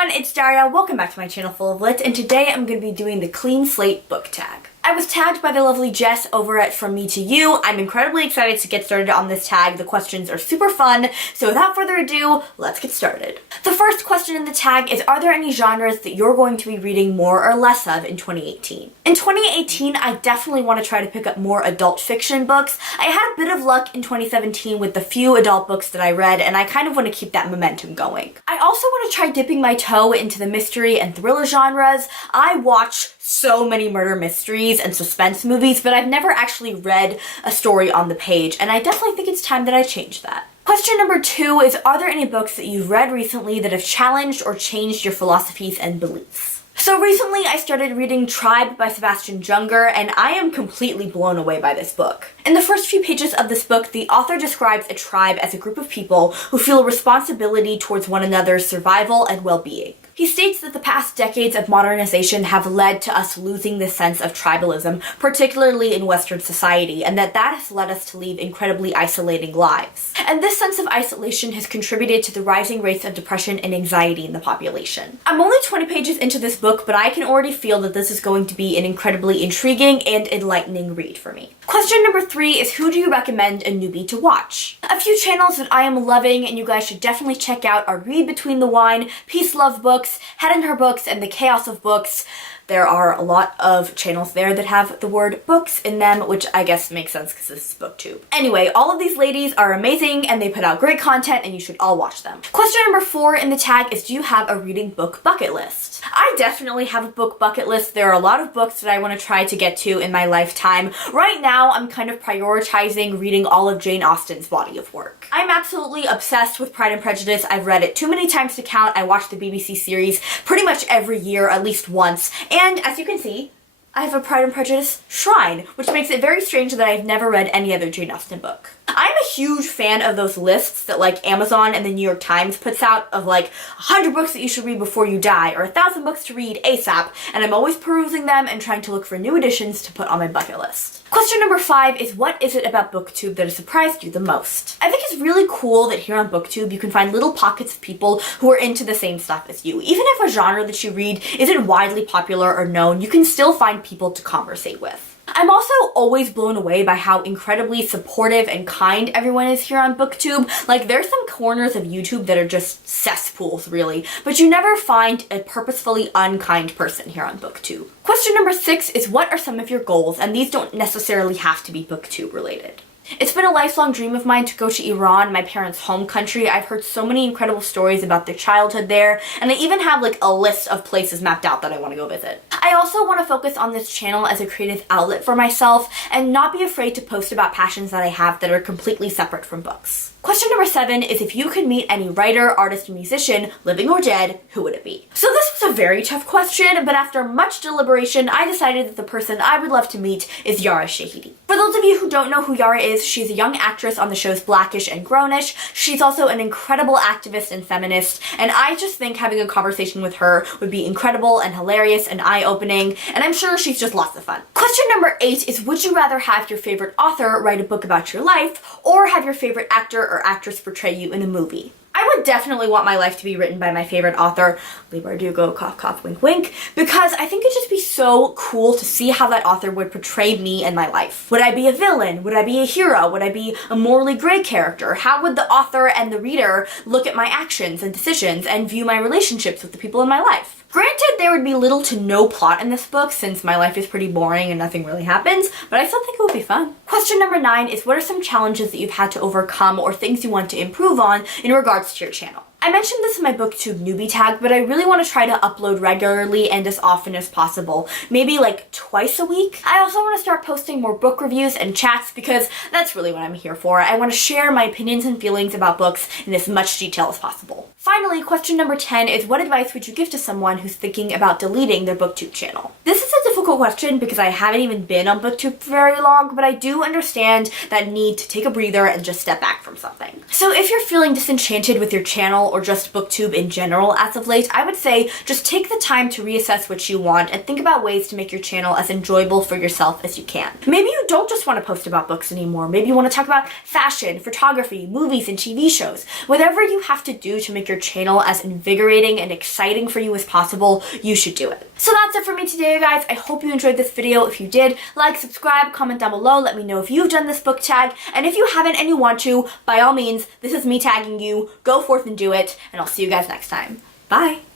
everyone, it's Daria. Welcome back to my channel Full of Lit, and today I'm going to be doing the Clean Slate book tag. I was tagged by the lovely Jess over at From Me to You. I'm incredibly excited to get started on this tag. The questions are super fun, so without further ado, let's get started. The first question in the tag is, are there any genres that you're going to be reading more or less of in 2018? In 2018, I definitely want to try to pick up more adult fiction books. I had a bit of luck in 2017 with the few adult books that I read, and I kind of want to keep that momentum going. I also want to try dipping my toe into the mystery and thriller genres. I watch so many murder mysteries and suspense movies, but I've never actually read a story on the page, and I definitely think it's time that I change that. Question number 2 is, are there any books that you've read recently that have challenged or changed your philosophies and beliefs? So recently I started reading Tribe by Sebastian Junger, and I am completely blown away by this book. In the first few pages of this book, the author describes a tribe as a group of people who feel a responsibility towards one another's survival and well-being. He states that the past decades of modernization have led to us losing this sense of tribalism, particularly in Western society, and that has led us to lead incredibly isolating lives. And this sense of isolation has contributed to the rising rates of depression and anxiety in the population. I'm only 20 pages into this book, but I can already feel that this is going to be an incredibly intriguing and enlightening read for me. Question number 3 is, who do you recommend a newbie to watch? A few channels that I am loving and you guys should definitely check out are Read Between the Wine, Peace Love Books, Head in Her Books, and The Chaos of Books. There are a lot of channels there that have the word books in them, which I guess makes sense because this is Booktube. Anyway, all of these ladies are amazing and they put out great content and you should all watch them. Question number 4 in the tag is, do you have a reading book bucket list? I definitely have a book bucket list. There are a lot of books that I want to try to get to in my lifetime. Right now, I'm kind of prioritizing reading all of Jane Austen's body of work. I'm absolutely obsessed with Pride and Prejudice. I've read it too many times to count. I watch the BBC series pretty much every year, at least once. And as you can see, I have a Pride and Prejudice shrine, which makes it very strange that I've never read any other Jane Austen book. I'm a huge fan of those lists that like Amazon and the New York Times puts out of like 100 books that you should read before you die or 1,000 books to read ASAP, and I'm always perusing them and trying to look for new additions to put on my bucket list. Question number 5 is, what is it about Booktube that has surprised you the most? I think it's really cool that here on Booktube you can find little pockets of people who are into the same stuff as you. Even if a genre that you read isn't widely popular or known, you can still find people to conversate with. I'm also always blown away by how incredibly supportive and kind everyone is here on Booktube. Like, there's some corners of YouTube that are just cesspools, really, but you never find a purposefully unkind person here on Booktube. Question number 6 is, what are some of your goals? And these don't necessarily have to be Booktube related. It's been a lifelong dream of mine to go to Iran, my parents' home country. I've heard so many incredible stories about their childhood there, and I even have like a list of places mapped out that I want to go visit. I also want to focus on this channel as a creative outlet for myself and not be afraid to post about passions that I have that are completely separate from books. Question number 7 is, if you could meet any writer, artist, musician, living or dead, who would it be? So this was a very tough question, but after much deliberation, I decided that the person I would love to meet is Yara Shahidi. For those of you who don't know who Yara is, she's a young actress on the shows Blackish and Grownish. She's also an incredible activist and feminist, and I just think having a conversation with her would be incredible and hilarious and eye-opening, and I'm sure she's just lots of fun. Question number 8 is, would you rather have your favorite author write a book about your life, or have your favorite actor or actress portray you in a movie? I would definitely want my life to be written by my favorite author, Leigh Bardugo, cough cough, wink wink, because I think it'd just be so cool to see how that author would portray me and my life. Would I be a villain? Would I be a hero? Would I be a morally gray character? How would the author and the reader look at my actions and decisions and view my relationships with the people in my life? Granted, there would be little to no plot in this book since my life is pretty boring and nothing really happens, but I still think it would be fun. Question number 9 is, what are some challenges that you've had to overcome or things you want to improve on in regards to your channel? I mentioned this in my Booktube newbie tag, but I really want to try to upload regularly and as often as possible. Maybe like twice a week. I also want to start posting more book reviews and chats because that's really what I'm here for. I want to share my opinions and feelings about books in as much detail as possible. Finally, question number 10 is, what advice would you give to someone who's thinking about deleting their Booktube channel? This is a difficult question because I haven't even been on Booktube for very long, but I do understand that need to take a breather and just step back from something. So if you're feeling disenchanted with your channel or just Booktube in general as of late, I would say just take the time to reassess what you want and think about ways to make your channel as enjoyable for yourself as you can. Maybe you don't just want to post about books anymore. Maybe you want to talk about fashion, photography, movies, and TV shows. Whatever you have to do to make your channel as invigorating and exciting for you as possible, you should do it. So that's it for me today, guys. I hope you enjoyed this video. If you did, like, subscribe, comment down below. Let me know if you've done this book tag. And if you haven't and you want to, by all means, this is me tagging you. Go forth and do it. And I'll see you guys next time. Bye.